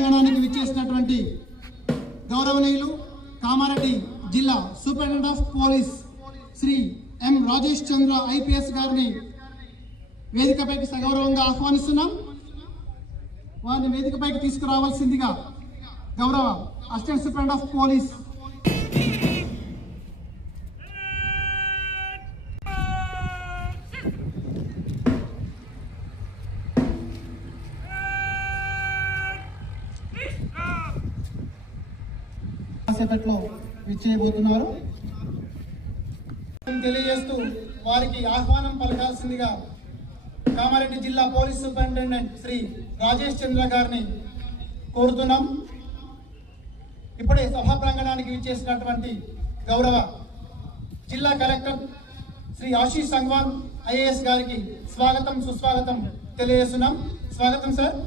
ప్రాంగణానికి విచ్చేసినటువంటి గౌరవనీయులు కామారెడ్డి జిల్లా superintendent of police Shri M Rajesh Chandra IPS గారిని వేదికపైకి సగౌరవంగా ఆహ్వానిస్తున్నాం. వారిని వేదికపైకి తీసుకురావాల్సిందిగా గౌరవ అసిస్టెంట్ సూపరింటెండెంట్ ఆఫ్ పోలీస్ కాసేపట్లో విచ్చేయబోతున్నారు. తెలియజేస్తూ వారికి ఆహ్వానం పలకాల్సిందిగా కామారెడ్డి జిల్లా పోలీస్ సూపరింటెండెంట్ శ్రీ రాజేష్ చంద్ర గారిని కోరుతున్నాం. ఇప్పుడే సభా ప్రాంగణానికి విచ్చేసినటువంటి గౌరవ జిల్లా కలెక్టర్ శ్రీ ఆశీష్ సంగ్వాన్ ఐఏఎస్ గారికి స్వాగతం సుస్వాగతం తెలియజేస్తున్నాం. స్వాగతం sir.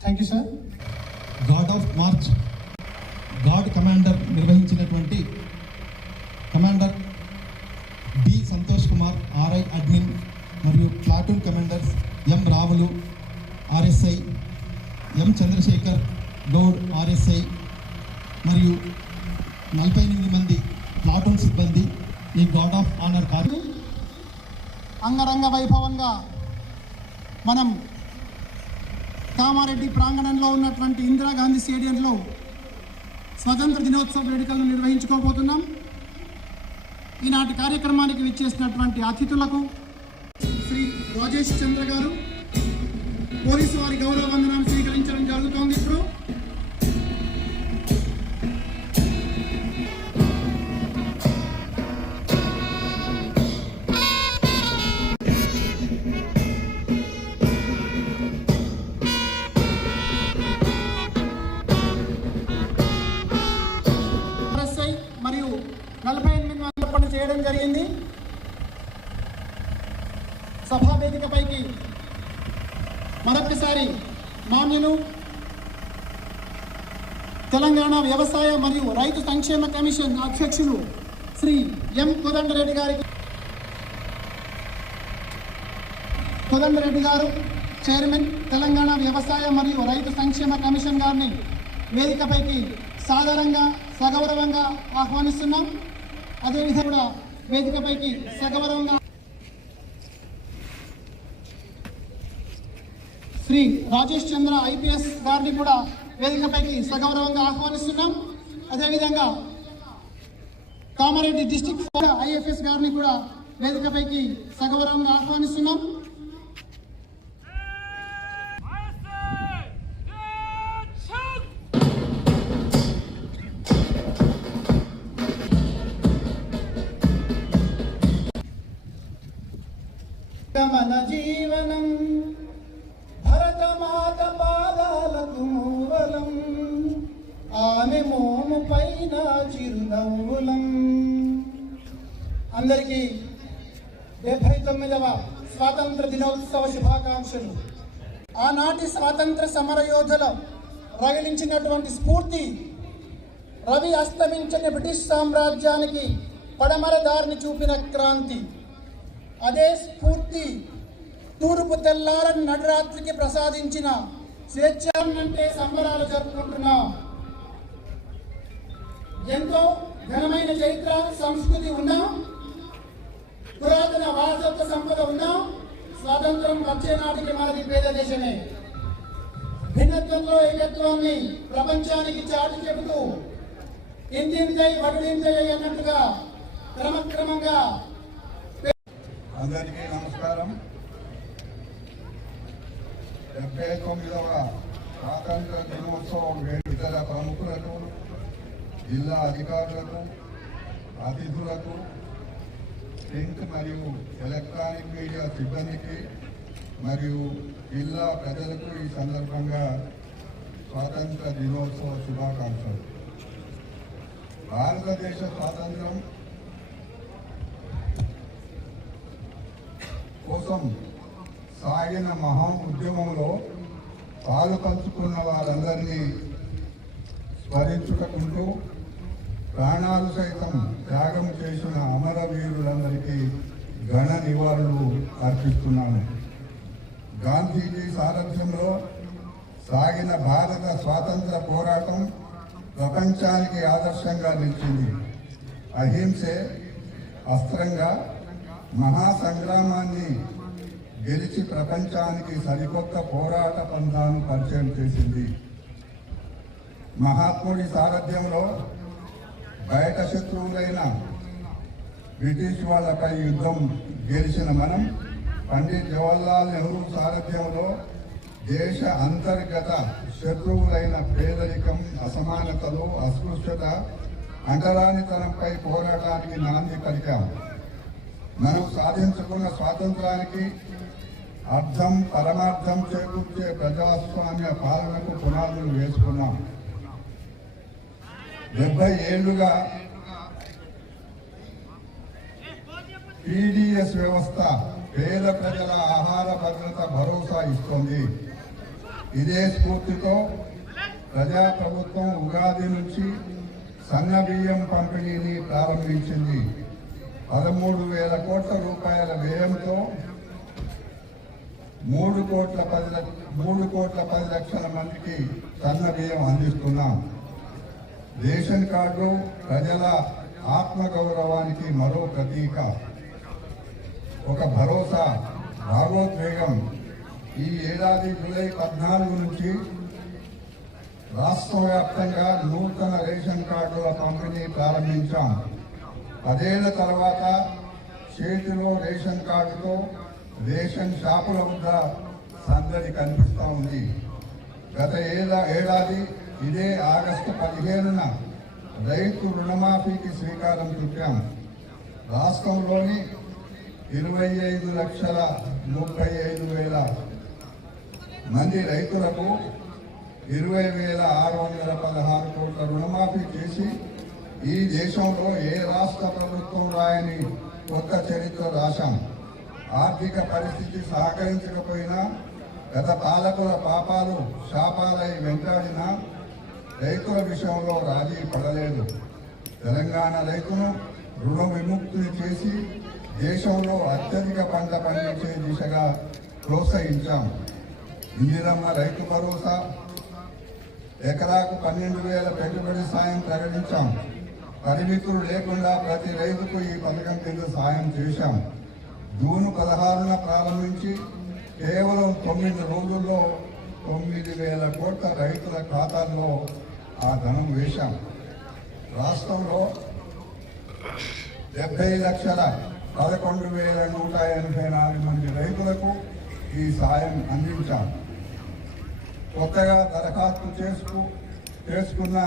Thank you sir guard of march guard commander నిర్వహించినటువంటి commander B Santosh Kumar RI admin మరియు platoon commanders M Ravulu RSI M Chandrashekar Goud RSI మరియు నలభై ఎనిమిది మంది ప్లాటూన్ సిబ్బంది ఈ గాడ్ ఆఫ్ ఆనర్ కాదు అంగరంగ వైభవంగా మనం కామారెడ్డి ప్రాంగణంలో ఉన్నటువంటి ఇందిరాగాంధీ స్టేడియంలో స్వతంత్ర దినోత్సవ వేడుకలను నిర్వహించుకోబోతున్నాం. ఈనాటి కార్యక్రమానికి విచ్చేసినటువంటి అతిథులకు శ్రీ రాజేష్ చంద్ర గారు పోలీసు వారి గౌరవ వందనాన్ని స్వీకరించడం జరుగుతోంది ఇప్పుడు. జరిగింది. సభావేదికపైకి మరొకసారి మాన్యులు తెలంగాణ వ్యవసాయ మరియు రైతు సంక్షేమ కమిషన్ అధ్యక్షులు శ్రీ ఎం కోదండరెడ్డి గారికి కోదండరెడ్డి గారు చైర్మన్ తెలంగాణ వ్యవసాయ మరియు రైతు సంక్షేమ కమిషన్ గారిని వేదికపైకి సాధారణంగా సగౌరవంగా ఆహ్వానిస్తున్నాం. అదేవిధంగా కూడా వేదికపైకి సగవరంగా శ్రీ రాజేష్ చంద్ర ఐపీఎస్ గారిని కూడా వేదికపైకి సగౌరవంగా ఆహ్వానిస్తున్నాం. అదేవిధంగా కామారెడ్డి డిస్టిక్ ఐఎఫ్ఎస్ గారిని కూడా వేదికపైకి సగౌరవంగా ఆహ్వానిస్తున్నాం. మన జీవనం. భరతమాత పాదాలకు మూలం ఆమె మోము పైన చిరునవ్వులం. అందరికీ డెబ్బై తొమ్మిదవ స్వాతంత్ర దినోత్సవ శుభాకాంక్షలు. ఆనాటి స్వాతంత్ర సమర యోధుల రగిలించినటువంటి స్ఫూర్తి రవి అస్తమించిన బ్రిటిష్ సామ్రాజ్యానికి పడమర దారిని చూపిన క్రాంతి. అదే స్ఫూర్తి తూర్పు తెల్లారని నడరాత్రికి ప్రసాదించిన స్వేచ్ఛానంటే సంబరాలు జరుపుకుంటున్నాం. ఎంతో ఘనమైన చరిత్ర సంస్కృతి ఉన్నా పురాతన వారసత్వ సంపద ఉన్నా స్వాతంత్రం వచ్చే నాటికి మనది పేద దేశమే. భిన్నత్వంలో ఏకత్వాన్ని ప్రపంచానికి చాటి చెబుతూ ఇంతింతై వడుడింతై అన్నట్టుగా క్రమక్రమంగా అందరికీ నమస్కారం. డెబ్బై తొమ్మిదవ స్వాతంత్ర దినోత్సవం వేడుకల ప్రముఖులకు జిల్లా అధికారులకు అతిథులకు ప్రింట్ మరియు ఎలక్ట్రానిక్ మీడియా సిబ్బందికి మరియు జిల్లా ప్రజలకు ఈ సందర్భంగా స్వాతంత్ర దినోత్సవ శుభాకాంక్షలు. భారతదేశ స్వాతంత్రం కోసం సాగిన మహా ఉద్యమంలో పాలు పంచుకున్న వారందరినీ స్మరించుకుంటూ ప్రాణాలు సైతం త్యాగం చేసిన అమరవీరులందరికీ ఘన నివాళులు అర్పిస్తున్నాను. గాంధీజీ సారథ్యంలో సాగిన భారత స్వాతంత్ర పోరాటం ప్రపంచానికి ఆదర్శంగా నిలిచింది. అహింసే అస్త్రంగా మహాసంగ్రామాన్ని గెలిచి ప్రపంచానికి సరికొత్త పోరాట పంథాను పరిచయం చేసింది. మహాత్ముడి సారథ్యంలో బయట శత్రువులైన బ్రిటిష్ వాళ్ళపై యుద్ధం గెలిచిన మనం పండిత్ జవహర్లాల్ నెహ్రూ సారథ్యంలో దేశ అంతర్గత శత్రువులైన పేదరికం అసమానతలు అస్పృశ్యత అంటరానితనంపై పోరాటానికి నాంది పలికాం మనం సాధించుకున్న స్వాతంత్రానికి అర్థం పరమార్థం చేకూర్చే ప్రజాస్వామ్య పాలనకు పునాదులు వేసుకున్నాం. డెబ్బై ఏళ్ళుగా పీడిఎస్ వ్యవస్థ పేద ప్రజల ఆహార భద్రత భరోసా ఇస్తోంది. ఇదే స్ఫూర్తితో ప్రజాప్రభుత్వం ఉగాది నుంచి సన్న బియ్యం పంపిణీని ప్రారంభించింది. పదమూడు వేల కోట్ల రూపాయల వ్యయంతో మూడు కోట్ల పది లక్ష మూడు కోట్ల పది లక్షల మందికి సన్న బియ్యం అందిస్తున్నాం. రేషన్ కార్డు ప్రజల ఆత్మగౌరవానికి మరో ప్రతీక. ఒక భరోసా భావోద్వేగం. ఈ ఏడాది జూలై పద్నాలుగు నుంచి రాష్ట్ర వ్యాప్తంగా నూతన రేషన్ కార్డుల పంపిణీ ప్రారంభించాం. పదేళ్ళ తర్వాత చేతిలో రేషన్ కార్డుతో రేషన్ షాపుల వద్ద సందడి కనిపిస్తూ ఉంది. గత ఏడా ఏడాది ఇదే ఆగస్టు పదిహేనున రైతు రుణమాఫీకి శ్రీకారం చుట్టాం. రాష్ట్రంలోని ఇరవై ఐదు లక్షల ముప్పై ఐదు వేల మంది రైతులకు ఇరవై వేల ఆరు వందల పదహారు కోట్ల రుణమాఫీ చేసి ఈ దేశంలో ఏ రాష్ట్ర ప్రభుత్వం రాయని కొత్త చరిత్ర రాశాం. ఆర్థిక పరిస్థితి సహకరించకపోయినా గత పాలకుల పాపాలు శాపాలై వెంటాడినా రైతుల విషయంలో రాజీ పడలేదు. తెలంగాణ రైతును రుణ విముక్తిని చేసి దేశంలో అత్యధిక పంట పండించే దిశగా ప్రోత్సహించాం. ఇందిరమ్మ రైతు భరోసా ఎకరాకు పన్నెండు వేల పెట్టుబడి సాయం ప్రకటించాం. పరిమితులు లేకుండా ప్రతి రైతుకు ఈ పథకం కింద సాయం చేశాం. జూన్ పదహారున ప్రారంభించి కేవలం తొమ్మిది రోజుల్లో తొమ్మిది వేల కోట్ల రైతుల ఖాతాల్లో ఆ ధనం వేశాం. రాష్ట్రంలో డెబ్బై లక్షల పదకొండు వేల నూట ఎనభై నాలుగు మంది రైతులకు ఈ సాయం అందించాం. కొత్తగా దరఖాస్తు చేసుకు చేసుకున్న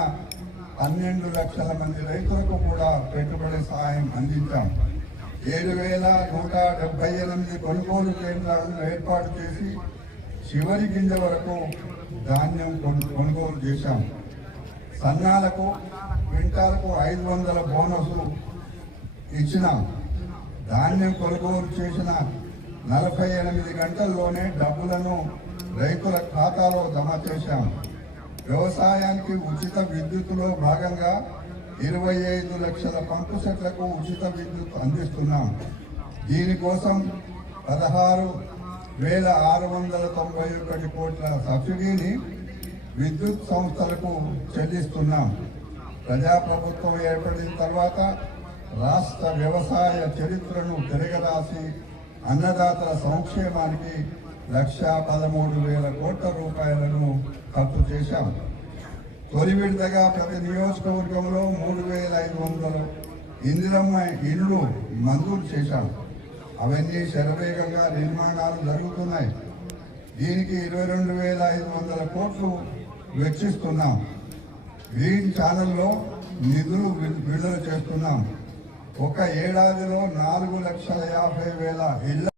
పన్నెండు లక్షల మంది రైతులకు కూడా పెట్టుబడి సాయం అందించాం. ఏడు వేల నూట డెబ్బై ఎనిమిది కొనుగోలు కేంద్రాలను ఏర్పాటు చేసి చివరి గింజ వరకు ధాన్యం కొను- కొనుగోలు చేశాం. సన్నాలకు క్వింటాలకు ఐదు వందల బోనస్ ఇచ్చినాం. ధాన్యం కొనుగోలు చేసిన నలభై ఎనిమిది గంటల్లోనే డబ్బులను రైతుల ఖాతాలో జమ చేశాం. వ్యవసాయానికి ఉచిత విద్యుత్తులో భాగంగా ఇరవై ఐదు లక్షల పంపు సెట్లకు ఉచిత విద్యుత్ అందిస్తున్నాం. దీనికోసం పదహారు వేల ఆరు వందల తొంభై ఒకటి కోట్ల సబ్సిడీని విద్యుత్ సంస్థలకు చెల్లిస్తున్నాం. ప్రజాప్రభుత్వం ఏర్పడిన తర్వాత రాష్ట్ర వ్యవసాయ చరిత్రను తిరగరాసి అన్నదాతల సంక్షేమానికి లక్షా పదమూడు వేల కోట్ల రూపాయలను ఖర్చు చేశాం. తొలి విడతగా ప్రతి నియోజకవర్గంలో మూడు వేల ఐదు వందలు ఇందిరమ్మ ఇళ్ళు మంజూరు చేశాం అవన్నీ శరవేగంగా నిర్మాణాలు జరుగుతున్నాయి. దీనికి ఇరవై రెండు వేల ఐదు వందల కోట్లు వెచ్చిస్తున్నాం. గ్రీన్ ఛానల్లో నిధులు వి- విడుదల చేస్తున్నాం. ఒక ఏడాదిలో నాలుగు లక్షల యాభై వేల ఇళ్ళ